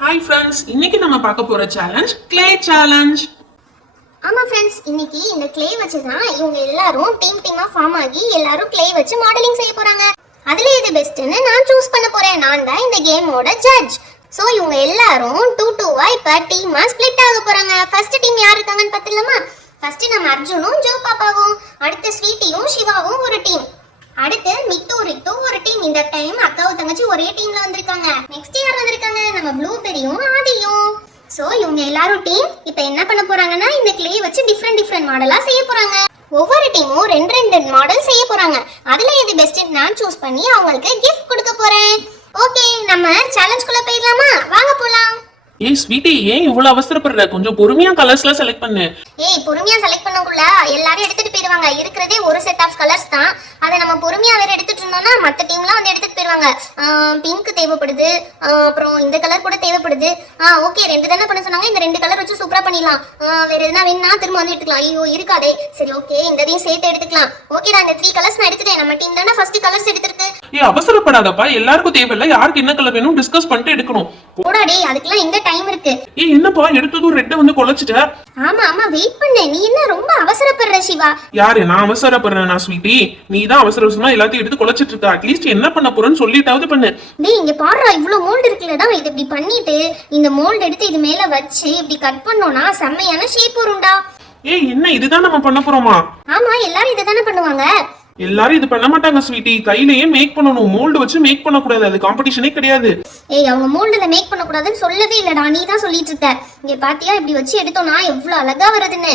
Hi friends, இன்னைக்கு நம்ம பார்க்க போற சேலஞ்ச் கிளே சேலஞ்ச். ஆமா ஃப்ரெண்ட்ஸ், இன்னைக்கு இந்த கிளே வச்சு தான் இவங்க எல்லாரும் டீமா ஃபார்ம் ஆகி எல்லாரும் கிளே வச்சு மாடலிங் செய்ய போறாங்க. அதுல எது பெஸ்ட்னு நான் சூஸ் பண்ண போறேன். நான் தான் இந்த கேமோட ஜட்ஜ். சோ இவங்க எல்லாரும் 2-2 இப்ப டீமா ஸ்ப்ளிட் ஆக போறாங்க. ஃபர்ஸ்ட் டீம் யார் இருக்காங்கன்னு பாத்துலாமா? ஃபர்ஸ்ட் நம்ம அர்ஜுனும் ஜோ பாப்பாவும், அடுத்து ஸ்வீட்டியும் சிவாவும் ஒரு டீம், அடுத்து மிட்டு ரித்து ஒரு டீம். இந்த டைம் அக்காவும் தங்கச்சி ஒரே டீம்ல வந்திருக்காங்க. நெக்ஸ்ட் யார் வந்திருக்காங்க? நம்ம ப்ளூபெரியும் ஆதியும். சோ இவங்க எல்லாரும் டீம். இப்போ என்ன பண்ண போறாங்கன்னா இந்த கிளே வச்சு டிஃபரெண்ட் மாடலா செய்ய போறாங்க. ஒவ்வொரு டீமும் ரெண்டு மாடல் செய்ய போறாங்க. அதுல எது பெஸ்ட் நான் சூஸ் பண்ணி அவங்களுக்கு கிஃப்ட் கொடுக்க போறேன். ஓகே, நம்ம சேலஞ்சுக்குள்ள போயிடலாமா? வாங்க போலாம். ஏய் ஸ்வீட்டி, ஏன் இவ்வளவு அவசரப்படுற? கொஞ்சம் பொறுமையா கலர்ஸ்ல செலக்ட் பண்ணு. ஏய், பொறுமையா செலக்ட் பண்ணக்குள்ள எல்லாரும் எடுத்துட்டு போயிருவாங்க. இருக்கிறதே ஒரு செட் ஆஃப் கலர்ஸ் தான். அதை நம்ம பொறுமையா வேற எடுத்துட்டு இருந்தோம்னா மத்த டீம்லாம் வந்து எடுத்துட்டு போயிருவாங்க. பிங்க் தேவைப்படுது, அப்புறம் இந்த கலர் கூட தேவைப்படுது. ஓகே, 2 தானே பண்ண சொன்னாங்க. இந்த 2 கலர் வச்சு சூப்பரா பண்ணிடலாம். வேற எதுனா வேணும்னா திரும்ப வந்து எடுத்துக்கலாம். ஐயோ இருக்காதே. சரி ஓகே, இந்த சேர்த்து எடுத்துக்கலாம். ஓகேடா, இந்த 3 கலர்ஸ் நான் எடுத்துட்டேன். நம்ம டீம் தானே ஃபர்ஸ்ட் கலர்ஸ் எடுத்துருக்கு. ஏய் அவசரப்படாதப்பா, எல்லாருக்கும் தேவையில்ல. யாருக்கு என்ன கலர் வேணும் டிஸ்கஸ் பண்ணிட்டு எடுக்கணும். போடா டேய், அதுக்கெல்லாம் எங்க டைம் இருக்கு? ஏய் என்னப்பா, எடுத்ததும் ரெட்ட வந்து கொலைச்சிட்ட. ஆமா வெயிட் பண்ணு. நீ என்ன ரொம்ப அவசரப்படுற சிவா? யாரு நான் அவசரப்படுறேன்? நான் ஸ்வீட்டி, நீ தான் அவசரமா எல்லாத்தையும் எடுத்து கொலைச்சிட்டு இருக்க. அட்லீஸ்ட் என்ன பண்ண போறேன்னு சொல்லிட்டாவது பண்ணு. டேய் இங்க பாருடா, இவ்ளோ மோல்ட் இருக்குலடா. இது இப்படி பண்ணிட்டு இந்த மோல்ட் எடுத்து இது மேல வச்சு இப்படி கட் பண்ணோம்னா செம்மையான ஷேப் வரும்டா. ஏய் என்ன, இதுதான் நம்ம பண்ண போறோமா? ஆமா, எல்லாரும் இத தான பண்ணுவாங்க. எல்லாரும் இது பண்ண மாட்டாங்க ஸ்வீட்டி. கையிலேயே மேக் பண்ணணும். மோல்டு வச்சு மேக் பண்ண கூடாது. அது காம்படிஷனே கிடையாது. ஏய், அவங்க மோல்டுல மேக் பண்ண கூடாதுன்னு சொல்லவே இல்லடா. நீ தான் சொல்லிட்டு இருக்க. இங்க பாத்தியா, இப்படி வச்சு எடுத்தோம்னா எவ்வளவு அழகா வருதுன்னு.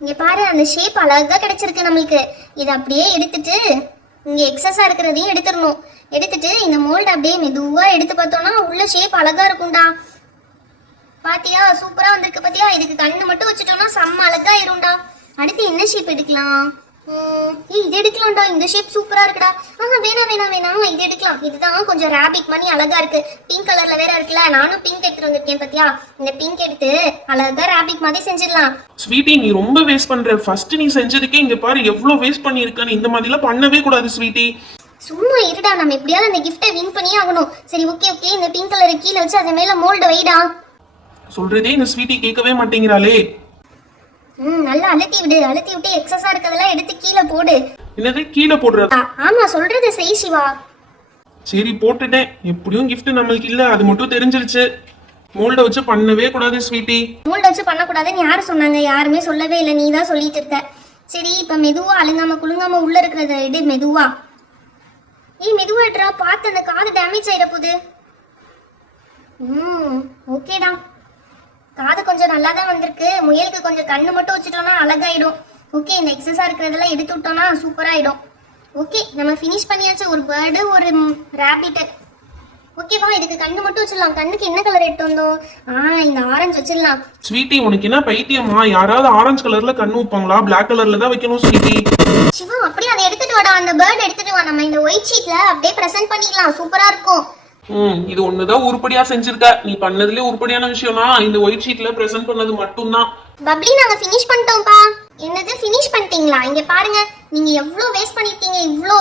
இங்க பாரு, அந்த ஷேப் அழகா கிடைச்சிருக்கு நம்மளுக்கு. இத அப்படியே எடுத்துட்டு இங்க எக்ஸஸா இருக்கிறதையும் எடுத்துடணும். எடுத்துட்டு இந்த மோல்டு அப்படியே மெதுவா எடுத்து பார்த்தோம்னா உள்ள ஷேப் அழகா இருக்கும்டா. பாத்தியா, சூப்பரா வந்திருக்கு. பாத்தியா, இதுக்கு கண்ணு மட்டும் வச்சுட்டோம்னா செம்ம அழகா இரும்டா. அடுத்து என்ன ஷேப் எடுக்கலாம்? இது எடுக்கலாம்டா. இந்த ஷேப் சூப்பரா இருக்குடா. வேணாம் இது எடுக்கலாம். இதுதான் கொஞ்சம் ராபிட் மாதிரி அழகா இருக்கு. பிங்க் கலர்ல வேற இருக்குல்ல. நானும் பிங்க் எடுத்துட்டு வந்திருக்கேன். பாத்தியா, இந்த பிங்க் எடுத்து அழகா ராபிட் மாதிரி செஞ்சிடலாம். ஸ்வீட்டி, நீ ரொம்ப வேஸ்ட் பண்ற. ஃபர்ஸ்ட் நீ செஞ்சதுக்கே இங்க பாரு எவ்வளவு வேஸ்ட் பண்ணிருக்கன்னு. இந்த மாதிரி எல்லாம் பண்ணவே கூடாது ஸ்வீட்டி. சும்மா இருடா, நம்ம எப்படியாவது அந்த கிஃப்ட்டை வின் பண்ணியே ஆகணும். சரி ஓகே, இந்த பிங்க் கலரை கீழே வச்சு அது மேல மோல்டு வைடா. சொல்றதே இந்த ஸ்வீட்டி கேட்கவே மாட்டேங்கிறாளே. நல்லா அழுத்தி விட்டு எக்ஸஸா இருக்கதெல்லாம் எடுத்து கீழே போடு. என்னது கீழே போடுற? ஆமா, சொல்றது செய் சிவா. சரி போட்டுட்டேன். எப்படியும் கிஃப்ட் நம்மளுக்கு இல்ல, அது மட்டும் தெரிஞ்சிருச்சு. மோல்ட வச்சு பண்ணவே கூடாது ஸ்வீட்டி. மோல்ட வச்சு பண்ண கூடாதுன்னு யாரு சொன்னாங்க? யாருமே சொல்லவே இல்லை. நீ தான் சொல்லிட்டு இருக்க. சரி, இப்ப மெதுவா அழுங்காம குலுங்காம உள்ள இருக்கிறத எடு. மெதுவா மெதுவா எடுறா. பார்த்து அந்த காது டேமேஜ் ஆயிட போகுது. ஓகேடா, காது கொஞ்சம் நல்லா தான் வந்திருக்கு. முயலுக்கு கொஞ்சம் கண்ணு மட்டும் வச்சுட்டோம்னா அழகாயிடும். ஓகே, இந்த எக்ஸஸா இருக்கிறதெல்லாம் எடுத்து விட்டோம்னா சூப்பரா ஆயிடும். ஓகே, நம்ம ஃபினிஷ் பண்ணியாச்சு. ஒரு பேர்டு, ஒரு ராபிட். ஓகேவா, இதுக்கு கண்ணு மட்டும் வச்சிடலாம். கண்ணுக்கு என்ன கலர் எடுத்து வந்தோம்? இந்த ஆரஞ்சு வச்சிடலாம். ஸ்வீட்டி, உனக்கு என்ன பைத்தியமா? யாராவது ஆரஞ்சு கலர்ல கண்ணு வைப்பாங்களா? பிளாக் கலர்ல தான் வைக்கணும் ஸ்வீட்டி. சிவா, அப்படியே அதை எடுத்துட்டு வாடா. அந்த பேர்டு எடுத்துட்டு வா. நம்ம இந்த ஒயிட் ஷீட்ல அப்படியே பிரசன்ட் பண்ணிடலாம். சூப்பரா இருக்கும். இது ஒண்ணுதான் உருப்படியா செஞ்சிருக்க. நீ பண்ணதுலயே உருப்படியான விஷயம்னா இந்த ஒயிட் ஷீட்ல பிரசன்ட் பண்ணது மட்டும்தான். பப்ளி, நாங்க ஃபினிஷ் பண்ணிட்டோம்ப்பா. என்னது ஃபினிஷ் பண்ணிட்டீங்களா? இங்க பாருங்க, நீங்க எவ்வளவு வேஸ்ட் பண்ணிருக்கீங்க. இவ்ளோ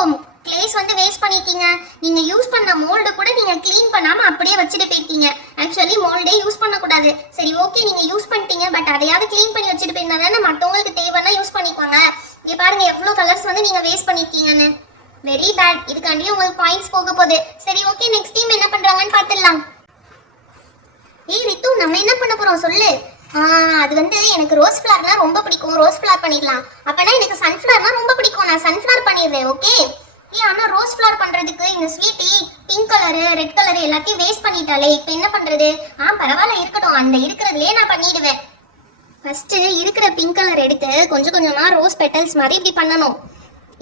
கிளேஸ் வந்து வேஸ்ட் பண்ணிருக்கீங்க. நீங்க யூஸ் பண்ண மோல்டு கூட நீங்க க்ளீன் பண்ணாம அப்படியே வச்சுட்டு போயிருக்கீங்க. ஆக்சுவலி மோல்டே யூஸ் பண்ண கூடாது. சரி ஓகே, நீங்க யூஸ் பண்ணிட்டீங்க. பட் அதையாவது க்ளீன் பண்ணி வச்சுட்டு போயிருந்தா தானே மற்றவங்களுக்கு தேவைன்னா யூஸ் பண்ணிக்குவாங்க. இங்க பாருங்க எவ்வளவு கலர்ஸ் வந்து நீங்க வேஸ்ட் பண்ணிருக்கீங்கன்னு. Very bad. இதுக்காண்டி உங்களுக்கு பாயிண்ட்ஸ் போக போகுது. சரி ஓகே, நெக்ஸ்ட் டீம் என்ன பண்றாங்கன்னு பார்த்துடலாம். ஏய் ரித்து, நம்ம என்ன பண்ண போறோம் சொல்லு? அது வந்து எனக்கு ரோஸ் ஃப்ளவர்னா ரொம்ப பிடிக்கும். ரோஸ் ஃப்ளவர் பண்ணிடலாம். அப்பனா எனக்கு சன்ஃப்ளவர்னா ரொம்ப பிடிக்கும். நான் சன்ஃப்ளவர் பண்ணிடுறேன். ஓகே. ஆனா ரோஸ் ஃப்ளவர் பண்றதுக்கு இந்த sweety pink colour, red colour எல்லாத்தையும் வேஸ்ட் பண்ணிட்டாலே. இப்போ என்ன பண்றது? பரவாயில்ல, இருக்கட்டும். அந்த இருக்கிறதுலயே நான் பண்ணிடுவேன். ஃபர்ஸ்ட் இருக்கிற பிங்க் கலர் எடுத்து கொஞ்சம் கொஞ்சமா ரோஸ் பெட்டல்ஸ் மாதிரி இப்படி பண்ணணும்.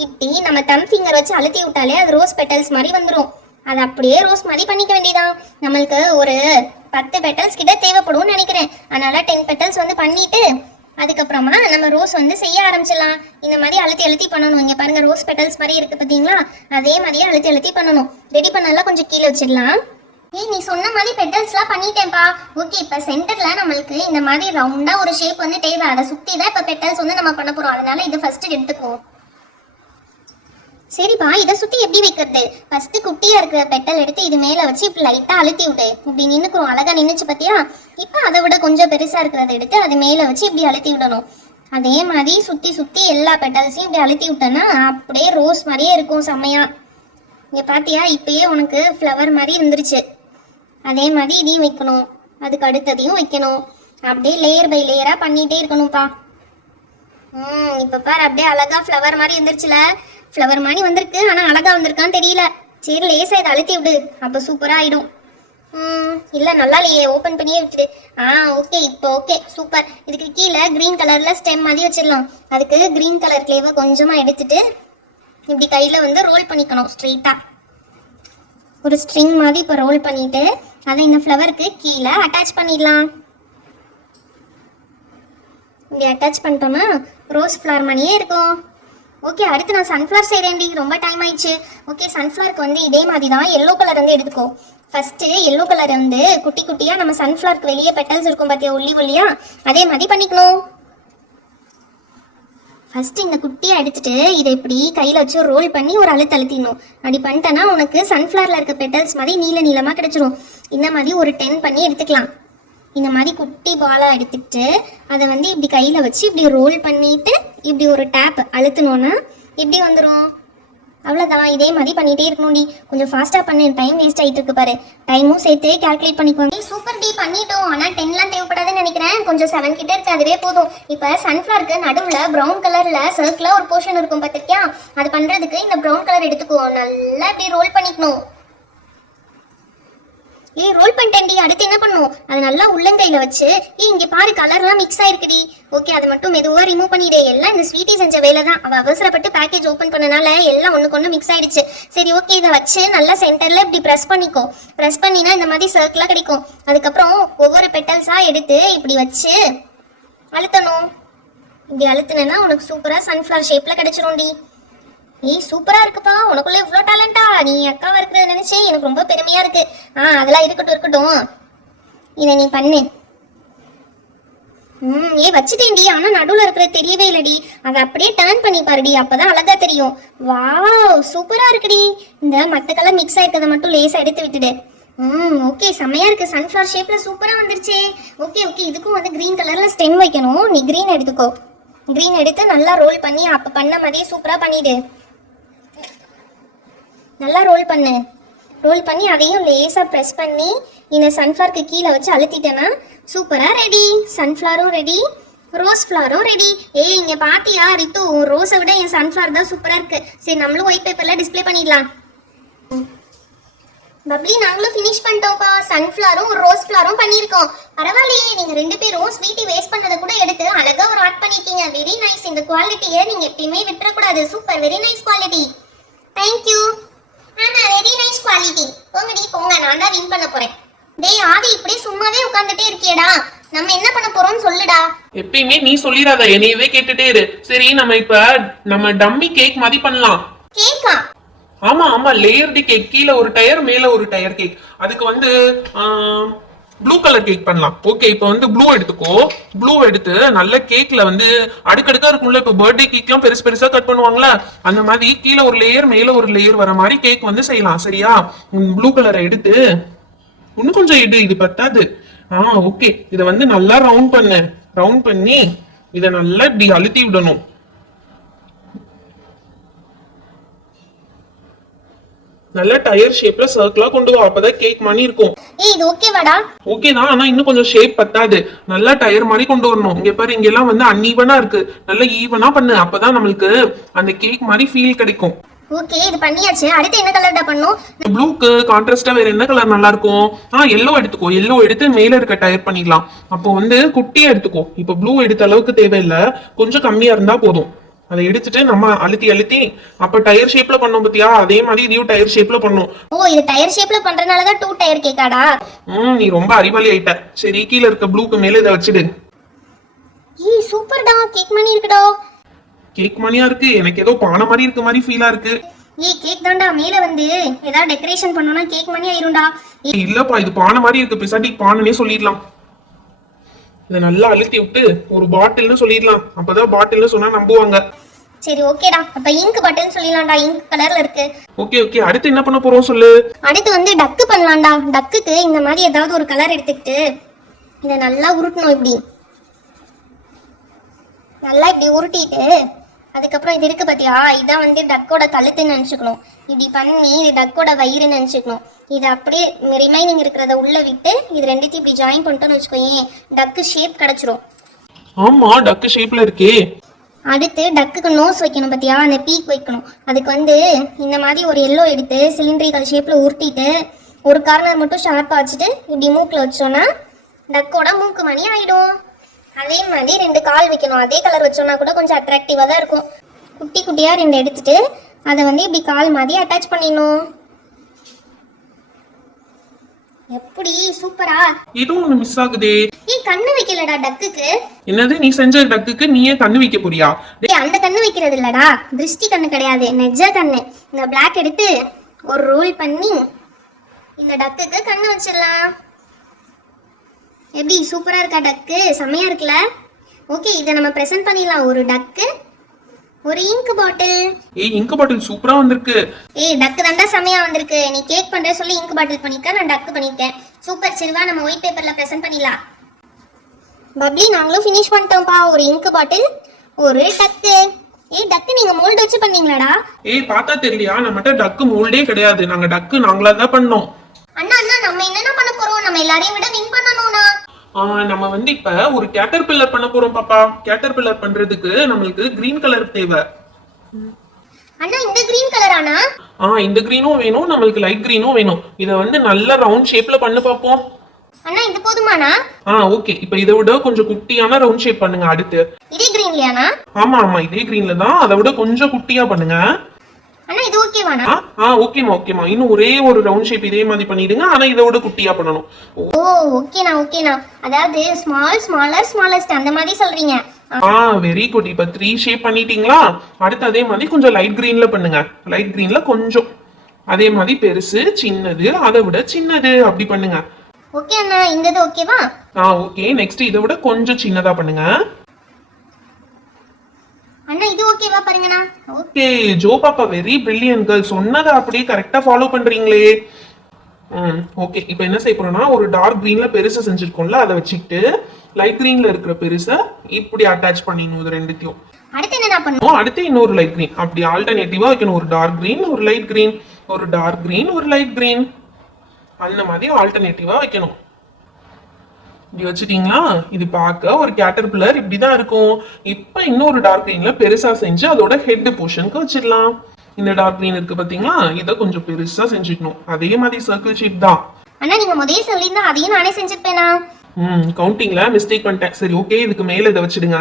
இப்படி நம்ம தம் ஃபிங்கர் வச்சு அழுத்தி விட்டாலே அது ரோஸ் பெட்டல்ஸ் மாதிரி வந்துடும். அது அப்படியே ரோஸ் மாதிரி பண்ணிக்க வேண்டியதான். நம்மளுக்கு ஒரு 10 பெட்டல்ஸ் கிட்ட தேவைப்படும் நினைக்கிறேன். அதனால 10 பெட்டல்ஸ் வந்து பண்ணிட்டு அதுக்கப்புறமா நம்ம ரோஸ் வந்து செய்ய ஆரம்பிச்சிடலாம். இந்த மாதிரி அழுத்தி பண்ணணும். இங்க பாருங்க, ரோஸ் பெட்டல்ஸ் மாதிரி இருக்கு பார்த்தீங்களா? அதே மாதிரியே அழுத்தி பண்ணணும். ரெடி பண்ணலாம். கொஞ்சம் கீழே வச்சிடலாம். நீ சொன்ன மாதிரி பெட்டல்ஸ்லாம் பண்ணிட்டேன்ப்பா. ஓகே, இப்போ சென்டர்ல நம்மளுக்கு இந்த மாதிரி ரவுண்டா ஒரு ஷேப் வந்து தேவை. அதை சுற்றி தான் இப்போ பெட்டல்ஸ் வந்து நம்ம பண்ண போறோம். அதனால இதை ஃபர்ஸ்ட் எடுத்துக்குவோம். சரிப்பா, இதை சுத்தி எப்படி வைக்கிறது? ஃபர்ஸ்ட் குட்டியா இருக்கிற பெட்டல் எடுத்து இது மேல வச்சு இப்படி லைட்டா அழுத்தி விடு. இப்படி நின்னுக்குறோம், அழகா நின்னுச்சு பாத்தியா? இப்ப அதை விட கொஞ்சம் பெருசா இருக்கிறத எடுத்து அது மேல வச்சு இப்படி அழுத்தி விடணும். அதே மாதிரி சுத்தி சுத்தி எல்லா பெட்டல்ஸையும் இப்படி அழுத்தி விட்டேன்னா அப்படியே ரோஸ் மாதிரியே இருக்கும், செம்மையா. இங்க பாத்தியா, இப்பயே உனக்கு ஃப்ளவர் மாதிரி இருந்துருச்சு. அதே மாதிரி இதையும் வைக்கணும், அதுக்கு அடுத்ததையும் வைக்கணும். அப்படியே லேயர் பை லேயரா பண்ணிட்டே இருக்கணும்ப்பா. இப்ப பாரு, அப்படியே அழகா ஃப்ளவர் மாதிரி இருந்துருச்சுல. ஃப்ளவர் மாதிரி வந்திருக்கு, ஆனா அழகா வந்திருக்கான்னு தெரியல. சரி, லேசா இதை அழுத்தி விடு, அப்ப சூப்பரா ஆயிடும். இல்ல நல்லா இல்லையே, ஓபன் பண்ணியே விட்டுடு. ஓகே, இப்போ ஓகே, சூப்பர். இதுக்கு கீழே கிரீன் கலர்ல ஸ்டெம் மாதிரி வச்சிடலாம். அதுக்கு கிரீன் கலர் கிளேவை கொஞ்சமா எடுத்துட்டு இப்படி கையில வந்து ரோல் பண்ணிக்கணும் ஸ்ட்ரெயிட்டா. ஒரு ஸ்ட்ரிங் மாதிரி இப்போ ரோல் பண்ணிட்டு அதை இந்த ஃப்ளவருக்கு கீழே அட்டாச் பண்ணிடலாம். இப்படி அட்டாச் பண்ணிட்டோம்னா ரோஸ் ஃப்ளவர் மாதிரியே இருக்கும். ஓகே, அடுத்து நான் சன்ஃப்ளவர் செய்கிறேன்டி, ரொம்ப டைம் ஆயிடுச்சு. ஓகே, சன்ஃப்ளவருக்கு வந்து இதே மாதிரி தான் எல்லோ கலர் வந்து எடுத்துக்கோ. ஃபர்ஸ்ட் எல்லோ கலர் வந்து குட்டி குட்டியா நம்ம சன்ஃப்ளவருக்கு வெளியே பெட்டல்ஸ் இருக்கும் பார்த்தியா, ஒல்லி ஒல்லியா, அதே மாதிரி பண்ணிக்கணும். ஃபர்ஸ்ட் இந்த குட்டியை எடுத்துட்டு இதை இப்படி கையில் வச்சு ரோல் பண்ணி ஒரு அழுத்திடணும். அப்படி பண்ணிட்டேன்னா உனக்கு சன்ஃப்ளவரில் இருக்க பெட்டல்ஸ் மாதிரி நீல நீளமாக கிடைச்சிரும். இந்த மாதிரி ஒரு 10 பண்ணி எடுத்துக்கலாம். இந்த மாதிரி குட்டி பாலாக எடுத்துக்கிட்டு அதை வந்து இப்படி கையில் வச்சு இப்படி ரோல் பண்ணிட்டு இப்படி ஒரு டேப் அழுத்தினோன்னா இப்படி வந்துடும். அவ்வளோதான், இதே மாதிரி பண்ணிகிட்டே இருக்கணும் டி. கொஞ்சம் ஃபாஸ்ட்டாக பண்ணு, டைம் வேஸ்ட் ஆகிட்டு இருக்கு பாரு. டைமும் சேர்த்து கால்குலேட் பண்ணிக்கோங்க. சூப்பர் டி, பண்ணிட்டோம். ஆனால் 10லாம் தேவைப்படாதுன்னு நினைக்கிறேன், கொஞ்சம் 7 கிட்ட இருக்கு, அதுவே போதும். இப்போ சன்ஃப்ளவருக்கு நடுவில் ப்ரௌன் கலரில் சர்க்கிளாக ஒரு போர்ஷன் இருக்கும் பார்த்துருக்கியா? அது பண்ணுறதுக்கு இந்த ப்ரௌன் கலர் எடுத்துக்குவோம். நல்லா இப்படி ரோல் பண்ணிக்கணும். ரோல் பண்ணிட்டேன்டி. அடுத்து என்ன பண்ணும், அது நல்லா உள்ளங்கையில வச்சு இங்க பாரு கலர்லாம் மிக்ஸ் ஆயிருக்குடி. ஓகே, அதை மட்டும் மெதுவா ரிமூவ் பண்ணிடு. எல்லாம் இந்த ஸ்வீட்டி செஞ்ச வேலை தான். அவ அவசரப்பட்டு பேக்கேஜ் ஓப்பன் பண்ணனால எல்லாம் ஒண்ணுக்கு மிக்ஸ் ஆயிடுச்சு. சரி, ஓகே, இதை வச்சு நல்லா சென்டர்ல இப்படி ப்ரெஸ் பண்ணிக்கோ. ப்ரெஸ் பண்ணினா இந்த மாதிரி சர்க்கிளா கிடைக்கும். அதுக்கப்புறம் ஒவ்வொரு பெட்டல்ஸா எடுத்து இப்படி வச்சு அழுத்தணும். இப்படி அழுத்தினா உனக்கு சூப்பரா சன்ஃப்ளவர் ஷேப்ல கிடைச்சிரும்டி. சூப்பரா இருக்குப்பா, உனக்குள்ள இவ்வளோ டேலண்டா? நீ அக்காவா இருக்கிறத நினைச்சு எனக்கு ரொம்ப பெருமையா இருக்கு. அதெல்லாம் இருக்கட்டும். இதை நீ பண்ணு. வச்சுட்டேன்டி, ஆனா நடுவுல இருக்கிறது தெரியவே இல்லடி. அதை அப்படியே டர்ன் பண்ணி பாருடி, அப்பதான் அழகா தெரியும். வாவ், சூப்பரா இருக்குடி. இந்த மத்த கலர் மிக்ஸ் ஆயிருக்கதை மட்டும் லேசா எடுத்து விட்டுடு. ஓகே, செம்மையா இருக்கு. சன்ஃப்ளவர் ஷேப்ல சூப்பரா வந்துருச்சே. ஓகே, இதுக்கும் வந்து கிரீன் கலர்ல ஸ்டெம் வைக்கணும். நீ கிரீன் எடுத்துக்கோ. கிரீன் எடுத்து நல்லா ரோல் பண்ணி அப்ப பண்ண மாதிரியே சூப்பரா பண்ணிடு. நல்லா ரோல் பண்ணி அதையும் லேசா ப்ரெஸ் பண்ணி இந்த சன்ஃப்ளவருக்கு கீழே வச்சு அழுத்திட்டேன்னா சூப்பரா ரெடி. சன்ஃப்ளவரும் ரெடி, ரோஸ் ஃப்ளவரும் ரெடி. இங்க பாத்தியா ரித்து, ரோஸை விட என் சன்ஃப்ளவர் தான் சூப்பரா இருக்கு. சரி, நம்மளும் ஒயிட் பேப்பர்ல டிஸ்பிளே பண்ணிடலாம். பப்ளி, நாங்களும் ஃபினிஷ் பண்ணிட்டோம்ப்பா. சன்ஃப்ளவரும் ரோஸ் ஃப்ளவரும் பண்ணியிருக்கோம். பரவாயில்லையே, நீங்க 2 பேரும் ஸ்வீட்டி வேஸ்ட் பண்ணதை கூட எடுத்து அழகா ஒரு ஆர்ட் பண்ணிருக்கீங்க. Very nice. இந்த குவாலிட்டியை நீங்க எப்பயுமே விட்டுறக்கூடாது. Super, very nice quality. Thank you. Very nice quality. போங்க, நான் தான் வின் பண்ண போறேன். டேய் ஆதி, இப்படியே சும்மாவே உட்கார்ந்துட்டே இருக்கியேடா. நம்ம என்ன பண்ண போறோம்னு சொல்லுடா. எப்பயுமே நீ சொல்லிடாத, என்னையவே கேட்டுட்டே இரு. சரி, நம்ம டம்மி கேக் மாதிரி பண்ணலாம். கேக்கா? ஆமா, லேயர்டு கேக். கீழே ஒரு டயர், மேல ஒரு டயர் கேக். அதுக்கு வந்து ப்ளூ கலர் கேக் பண்ணலாம். ஓகே, இப்போ வந்து ப்ளூ எடுத்துக்கோ. ப்ளூ எடுத்து நல்ல கேக்ல வந்து அடுக்கடுக்கா இருக்கும்ல. இப்போ பர்த்டே கேக்லாம் பெருசா கட் பண்ணுவாங்களா, அந்த மாதிரி கீழே ஒரு லேயர் மேல ஒரு லேயர் வர மாதிரி கேக் வந்து செய்யலாம். சரியா? ப்ளூ கலரை எடுத்து இன்னும் கொஞ்சம் இது பத்தாது. ஓகே, இதை வந்து நல்லா ரவுண்ட் பண்ணி இதை நல்லா இப்படி அழுத்தி விடணும். நல்ல டயர் ஷேப்ல சர்க்கிளா கொண்டு வா, அப்பதான் கேக் மாதிரி இருக்கும். இது ஓகேவாடா? ஓகே தான், ஆனா இன்னும் கொஞ்சம் ஷேப் பத்தாது. நல்லா டயர் மாதிரி கொண்டு வரணும். இங்க பாரு, இங்க எல்லாம் வந்து அன்ஈவனா இருக்கு. நல்லா ஈவனா பண்ணு, அப்பதான் நம்மளுக்கு அந்த கேக் மாதிரி ஃபீல் கிடைக்கும். ஓகே, இது பண்ணியாச்சு. அடுத்து என்ன கலர்டா பண்ணும்? ப்ளூக்கு கான்ட்ராஸ்டா வேற என்ன கலர் நல்லா இருக்கும்? எல்லோ எடுத்துக்கோ. எல்லோ எடுத்து மேல இருக்க டயர் பண்ணிடலாம். அப்போ வந்து குட்டியா எடுத்துக்கோ. இப்போ ப்ளூ எடுத்த அளவுக்கு தேவையில்லை, கொஞ்சம் கம்மியா இருந்தா போதும். அதை எடுத்துட்டு நம்ம அழுத்தி அப்ப டயர் ஷேப்ல பண்ணோம் பத்தியா, அதே மாதிரி இதையும் டயர் ஷேப்ல பண்ணும். இது டயர் ஷேப்ல பண்றனாலதான் 2 டயர் கேக்காடா? நீ ரொம்ப அறிவாளி ஆயிட்ட. சரி, கீழ இருக்க ப்ளூக்கு மேல இதை வச்சிடு. சூப்பர்டா, கேக் மணி இருக்குடா. கேக் மணியா இருக்கு, எனக்கு ஏதோ பானை மாதிரி இருக்க மாதிரி ஃபீலா இருக்கு. கேக் தான்டா. மேல வந்து ஏதாவது டெக்கரேஷன் பண்ணோம்னா கேக் மணி ஆயிரும்டா. இல்லப்பா, இது பானை மாதிரி இருக்கு. பிசாட்டி பானைனே சொல்லிடலாம். இதை நல்லா அழுத்தி விட்டு ஒரு பாட்டில்னு சொல்லிடலாம். அப்பதான் பாட்டில்னு சொன்னா நம்புவாங்க. சரி ஓகேடா, அப்ப இங்க் பாட்டில்னு சொல்லிடலாம்டா, இங்க் கலர்ல இருக்கு. ஓகே ஓகே, அடுத்து என்ன பண்ண போறோம் சொல்லு. அடுத்து வந்து டக்கு பண்ணலாம்டா. டக்குக்கு இந்த மாதிரி ஏதாவது ஒரு கலர் எடுத்துக்கிட்டு இதை நல்லா உருட்டணும். இப்படி நல்லா இப்படி உருட்டிட்டு அதுக்கப்புறம் இது இருக்கு பார்த்தியா, இதான் வந்து டக்கோட கழுத்துன்னு நினச்சிக்கணும். இப்படி பண்ணி இது டக்கோட வயிறுன்னு நினச்சிக்கணும். இதை அப்படியே ரிமைனிங் இருக்கிறத உள்ளே விட்டு இது ரெண்டுத்தையும் இப்படி ஜாயின் பண்ணிட்டோன்னு வச்சுக்கோயேன், டக்கு ஷேப் கிடச்சிரும். ஆமா, டக்கு ஷேப்ல இருக்கே. அடுத்து டக்குக்கு நோஸ் வைக்கணும் பார்த்தியா, அந்த பீக் வைக்கணும். அதுக்கு வந்து இந்த மாதிரி ஒரு எல்லோ எடுத்து சிலிண்ட்ரிக்கல் ஷேப்பில் உருட்டிட்டு ஒரு கார்னர் மட்டும் ஷார்ப்பாக வச்சுட்டு இப்படி மூக்கில் வச்சோன்னா டக்கோட மூக்கு மணி ஆகிடும். அதே மாதிரி 2 கால் வைக்கணும். அதே கலர் வச்சோன்னா கூட கொஞ்சம் அட்ராக்டிவாக தான் இருக்கும். குட்டி குட்டியாக 2 எடுத்துட்டு அதை வந்து இப்படி கால் மாதிரி அட்டாச் பண்ணிடணும். எப்படி சூப்பரா. இதுவும் ஒண்ணு மிஸ் ஆகுதே. கண்ணு வைக்கலடா டக்குக்கு. என்னது, நீ செஞ்ச டக்குக்கு நீயே கண்ணு வைக்க போறியா? அந்த கண்ணு வைக்கிறது இல்லடா, திருஷ்டி கண்ணு கிடையாது, நெஜ கண்ணு. இந்த பிளாக் எடுத்து ஒரு ரோல் பண்ணி இந்த டக்குக்கு கண்ணு வச்சிடலாம். எப்படி சூப்பரா இருக்கா டக்கு? செம்மையா இருக்குல்ல? ஓகே, இதை நம்ம பிரசன்ட் பண்ணிடலாம். ஒரு டக்கு, ஒரு இங்க் பாட்டில். இங்க் பாட்டில் சூப்பரா வந்திருக்கு. டக்கு தாண்டா செம்மையா வந்திருக்கு. நீ கேக் பண்ற சொல்லி இங்க் பாட்டில் பண்ணிருக்க, நான் டக்கு பண்ணிட்டேன். சூப்பர். சரிவா, நம்ம ஒயிட் பேப்பர்ல பிரசன்ட் பண்ணிடலாம். பப்ளி, நாங்களும் ஃபினிஷ் பண்ணிட்டோம்ப்பா. ஒரு இங்க் பாட்டில், ஒரு டக்கு. டக்கு நீங்க மோல்ட் வச்சு பண்ணீங்களாடா? பார்த்தா தெரியலையா, நம்மகிட்ட டக்கு மோல்டே கிடையாது. நாங்க டக்கு நாங்களா தான் பண்ணோம். அண்ணா அண்ணா, நம்ம என்னென்ன பண்ண போறோம்? நம்ம எல்லாரையும் விட வின் பண்ணணும்னா நம்ம வந்து இப்ப ஒரு கேட்டர்பில்லர் பண்ண போறோம் பாப்பா. கேட்டர்பில்லர் பண்றதுக்கு நம்மளுக்கு கிரீன் கலர் தேவை. அண்ணா, இந்த கிரீன் கலரானா? இந்த கிரீனும் வேணும், நம்மளுக்கு லைட் கிரீனும் வேணும். இத வந்து நல்ல ரவுண்ட் ஷேப்ல பண்ணு பாப்போம். அண்ணா, இது போதுமானா? ஓகே. இப்போ இதை விட கொஞ்சம் குட்டியான ரவுண்ட் ஷேப் பண்ணுங்க. அடுத்து இதே கிரீன்லயானா? ஆமா ஆமா, இதே கிரீன்ல தான். அதை விட கொஞ்சம் குட்டியா பண்ணுங்க. அண்ணா, இது ஓகேவானா? ஓகேமா. இன்னும் ஒரே ஒரு ரவுண்ட் ஷேப் இதே மாதிரி பண்ணிடுங்க. ஆனா இதை விட குட்டியா பண்ணணும். ஓகேனா. அதாவது ஸ்மாலஸ்ட் அந்த மாதிரி சொல்றீங்க. Very good. இப்ப 3 ஷேப் பண்ணிட்டீங்களா? அடுத்து அதே மாதிரி கொஞ்சம் லைட் கிரீன்ல பண்ணுங்க. லைட் கிரீன்ல கொஞ்சம் அதே மாதிரி பெருசு, சின்னது, அதை விட சின்னது, அப்படி பண்ணுங்க. ஓகே அண்ணா, இந்தது ஓகேவா? ஓகே. நெக்ஸ்ட் இதை விட கொஞ்சம் சின்னதா பண்ணுங்க. அண்ணா, இது ஓகேவா பாருங்கண்ணா. ஓகே ஜோ பாப்பா, வெரி பிரில்லியன்ட் கேர்ள். சொன்னதை அப்படியே கரெக்டா ஃபாலோ பண்றீங்களே. ஓகே. இப்போ என்ன செய்ய போறோம்னா, ஒரு டார்க் கிரீன்ல பெருசா செஞ்சிருக்கோம்ல, அதை வச்சுக்கிட்டு லைட் கிரீன்ல இருக்கிற பெருசை இப்படி அட்டாச் பண்ணிடணும். இது ரெண்டுத்தையும். அடுத்து என்ன பண்ணணும்? அடுத்து இன்னொரு லைட் கிரீன் அப்படி ஆல்டர்னேட்டிவா வைக்கணும். ஒரு டார்க் கிரீன், ஒரு லைட் கிரீன், ஒரு டார்க் கிரீன், ஒரு லைட் கிரீன், அந்த மாதிரி ஆல்டர்னேட்டிவா வைக்கணும். இப்படி வச்சுட்டீங்களா? இது பார்க்க ஒரு கேட்டர்பில்லர் இப்படிதான் இருக்கும். இப்ப இன்னொரு டார்க் கிரீன்ல பெருசா செஞ்சு அதோட ஹெட் போர்ஷனுக்கு வச்சிடலாம். இந்த டார்க் கிரீன் இருக்கு பாத்தீங்களா, இதை கொஞ்சம் பெருசா செஞ்சுக்கணும். அதே மாதிரி சர்க்கிள் ஷேப் தான். அண்ணா, நீங்க முதல்ல சொல்லிருந்தா அதையும் நானே செஞ்சிருப்பேனா? கவுண்டிங்ல மிஸ்டேக் பண்ணிட்டேன். சரி ஓகே, இதுக்கு மேல இதை வச்சிடுங்க.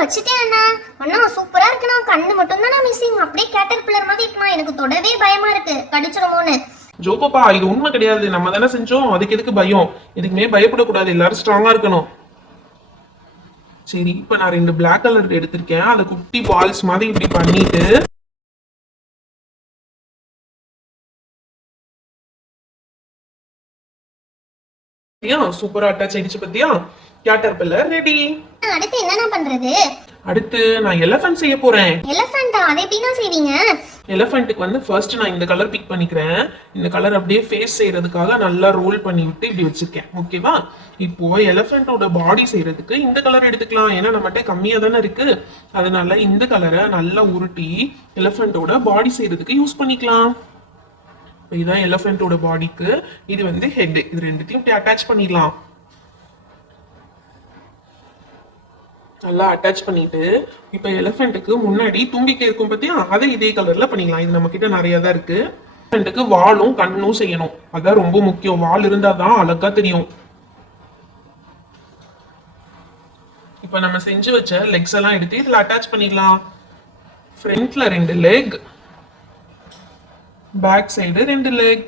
வச்சுட்டேன் அண்ணா. அண்ணா சூப்பரா இருக்குண்ணா. கண்ணு மட்டும் தான் மிஸ்ஸிங். அப்படியே கேட்டர்பில்லர் மாதிரி இருக்குண்ணா. எனக்கு தொடவே பயமா இருக்கு, கடிச்சிடுமோன்னு. ஜோபாப்பா, இது உண்மை கிடையாது. நம்ம தானே செஞ்சோம், அதுக்கு எதுக்கு பயம்? இதுக்குமே பயப்படக்கூடாது. எல்லாரும் ஸ்ட்ராங்கா இருக்கணும். சரி, இப்ப நான் 2 பிளாக் கலர் எடுத்திருக்கேன். அதை குட்டி பால்ஸ் மாதிரி இப்படி பண்ணிட்டு சூப்பரா அட்டாச் ஆயிடுச்சு பத்தியா? Caterpillar ready. அடுத்து என்ன பண்றது? அடுத்து நான் எலிஃபண்ட் செய்ய போறேன். எலிஃபண்டா? அதை எப்படினா செய்வீங்க? எலிஃபண்ட்டுக்கு வந்து ஃபர்ஸ்ட் நான் இந்த கலர் பிக் பண்ணிக்கிறேன். இந்த கலர் அப்படியே ஃபேஸ் செய்யறதுக்காக நல்லா ரோல் பண்ணி விட்டு இப்படி வச்சிருக்கேன். ஓகேவா? இப்போ எலிஃபண்டோட பாடி செய்யறதுக்கு இந்த கலர் எடுத்துக்கலாம். ஏன்னா நம்மகிட்ட கம்மியா தானே இருக்கு. அதனால இந்த கலரை நல்லா உருட்டி எலிஃபண்டோட பாடி செய்யறதுக்கு யூஸ் பண்ணிக்கலாம். இதுதான் எலிஃபண்டோட பாடிக்கு. இது வந்து ஹெட். இது ரெண்டுத்தையும் இப்படி அட்டாச் பண்ணிடலாம். நல்லா அட்டாச் பண்ணிட்டு இப்ப எலிஃபண்ட்டுக்கு முன்னாடி தும்பிக்கை இருக்கும் பத்தியா, அதை இதே கலர்ல பண்ணிக்கலாம். இது நம்ம கிட்ட நிறைய தான் இருக்கு. எலிஃபண்ட்டுக்கு வாலும் கண்ணும் செய்யணும். அதான் ரொம்ப முக்கியம். வால் இருந்தாதான் அழகா தெரியும். இப்ப நம்ம செஞ்சு வச்ச லெக்ஸ் எல்லாம் எடுத்து இதுல அட்டாச் பண்ணிடலாம். ஃப்ரண்ட்ல 2 leg, back side 2 leg.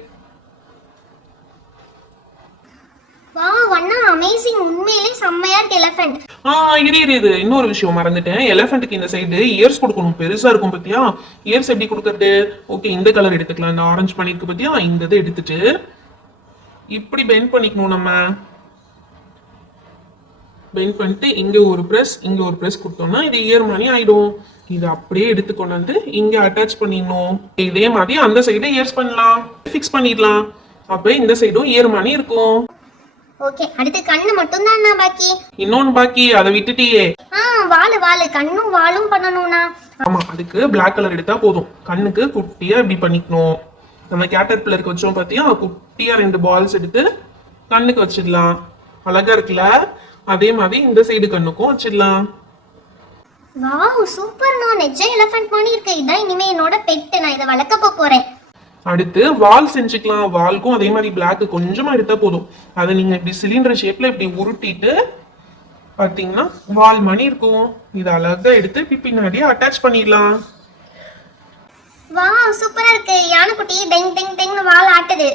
Wow அண்ணா, அமேசிங். உண்மையிலே செம்மையா இருக்கு எலிஃபண்ட். இரு இன்னொரு விஷயம் மறந்துட்டேன். எலிஃபண்ட்டுக்கு இந்த சைடு இயர்ஸ் கொடுக்கணும். பெருசா இருக்கும் பத்தியா? இயர்ஸ் எப்படி கொடுக்கறது? ஓகே, இந்த கலர் எடுத்துக்கலாம். இந்த ஆரஞ்சு பண்ணிருக்கு பத்தியா? இந்த இதை எடுத்துட்டு இப்படி பெண்ட் பண்ணிக்கணும். நம்ம பெண்ட் பண்ணிட்டு இங்க ஒரு பிரஸ் இங்க ஒரு பிரஸ் கொடுத்தோம்னா இது இயர் மணி ஆயிடும். இது அப்படியே எடுத்து கொண்டு வந்து இங்க அட்டாச் பண்ணிடணும். இதே மாதிரி அந்த சைடு இயர்ஸ் பண்ணலாம், ஃபிக்ஸ் பண்ணிடலாம். அப்ப இந்த சைடும் இயர் மணி இருக்கும். ஓகே, அடுத்து கண்ணு மட்டும் தான் பாக்கி. இன்னொன்னு பாக்கி, அதை விட்டுட்டியே. வாலு கண்ணும் வாலும் பண்ணணும்னா. ஆமா, அதுக்கு பிளாக் கலர் எடுத்தா போதும். கண்ணுக்கு குட்டியா இப்படி பண்ணிக்கணும். நம்ம கேட்டர்பில்லருக்கு வச்சோம் பாத்தியா, குட்டியா 2 பால்ஸ் எடுத்து கண்ணுக்கு வச்சிடலாம். அழகா இருக்குல்ல? அதே மாதிரி இந்த சைடு கண்ணுக்கும் வச்சிடலாம். வாவ், சூப்பர்ண்ணா. நெஜ எலிஃபண்ட் மாதிரி இருக்கு. இதான் இனிமே என்னோட பெட். நான் இதை வளர்க்க போறேன். அடுத்து வால் செஞ்சுக்கலாம். வால்க்கும் அதே மாதிரி பிளாக் கொஞ்சமா எடுத்தா போதும். அதை நீங்க இப்படி சிலிண்டர் ஷேப்ல இப்படி உருட்டிட்டு பாத்தீங்கன்னா வால் மணி இருக்கும். இதை அழகா எடுத்து இப்படி பின்னாடியே அட்டாச் பண்ணிடலாம். வாவ், சூப்பரா இருக்கு. யானைக்குட்டி டெங் டெங் டெங்னு வால் ஆட்டுது.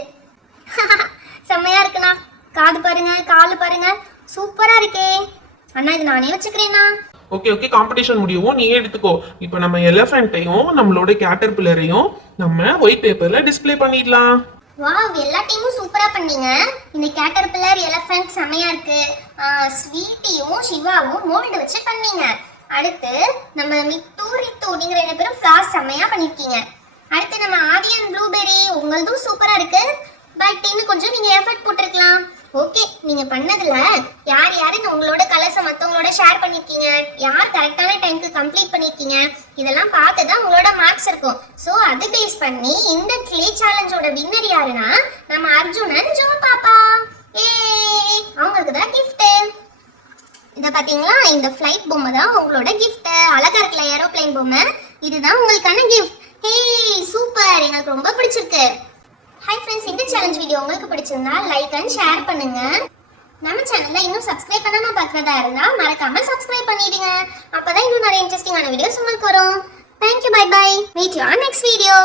செம்மையா இருக்குண்ணா. காது பாருங்க, காலு பாருங்க, சூப்பரா இருக்கே. அண்ணா இது நானே வச்சுக்கிறேன்னா. ஓகே ஓகே, காம்படிஷன் முடியவும் நீயே எடுத்துக்கோ. இப்போ நம்ம எலிஃபண்ட்டையும் நம்மளோட கேட்டர்பில்லரையும் நம்ம ஒயிட் பேப்பர்ல டிஸ்ப்ளே பண்ணிடலாம். வாவ், எல்லா டீமும் சூப்பரா பண்ணீங்க. இந்த கேட்டர்பில்லர் எலிஃபண்ட் செம்மையா இருக்கு. ஸ்வீட்டியும் சிவாவும் மோல்டு வச்சு பண்ணீங்க. அடுத்து நம்ம மிட்டு ரித்து நீங்க 2 பேரும் ஃப்ளார்ஸ் செம்மையா பண்ணிருக்கீங்க. அடுத்து நம்ம ஆதியன் ப்ளூபெரி உங்களதும் சூப்பரா இருக்கு. பட் இன்னும் கொஞ்சம் நீங்க எஃபர்ட் போட்டிருக்கலாம். ஓகே, நீங்க பண்ணதுல யார் யாருன்னு உங்களோட கலர்ஸை மற்றவங்களோட ஷேர் பண்ணிருக்கீங்க, யார் கரெக்டான டைம்க்கு கம்ப்ளீட் பண்ணிருக்கீங்க, இதெல்லாம் பார்த்து தான் உங்களோட மார்க்ஸ் இருக்கும். ஸோ அது பேஸ் பண்ணி இந்த கிளே சேலஞ்சோட வின்னர் யாருன்னா நம்ம அர்ஜுனன் ஜோ பாப்பா. அவங்களுக்கு தான் கிஃப்ட். இதை பார்த்தீங்களா, இந்த ஃப்ளைட் பொம்மை தான் உங்களோட கிஃப்ட். அழகா இருக்குல்ல ஏரோப்ளைன் பொம்மை? இதுதான் உங்களுக்கான கிஃப்ட். ஹே சூப்பர், எங்களுக்கு ரொம்ப பிடிச்சிருக்கு. ஹாய் ஃப்ரெண்ட்ஸ், இந்த சேலஞ்ச் வீடியோ உங்களுக்கு பிடிச்சிருந்தா லைக் அண்ட் ஷேர் பண்ணுங்க. நம்ம சேனல்ல இன்னும் சப்ஸ்கிரைப் பண்ணாம பார்க்கறதா இருந்தா மறக்காம சப்ஸ்கிரைப் பண்ணிடுங்க. அப்பதான் இன்னும் நிறைய இன்ட்ரெஸ்டிங்கான வீடியோஸ் உங்களுக்கு வரும். Thank you, bye bye. Meet you on next video.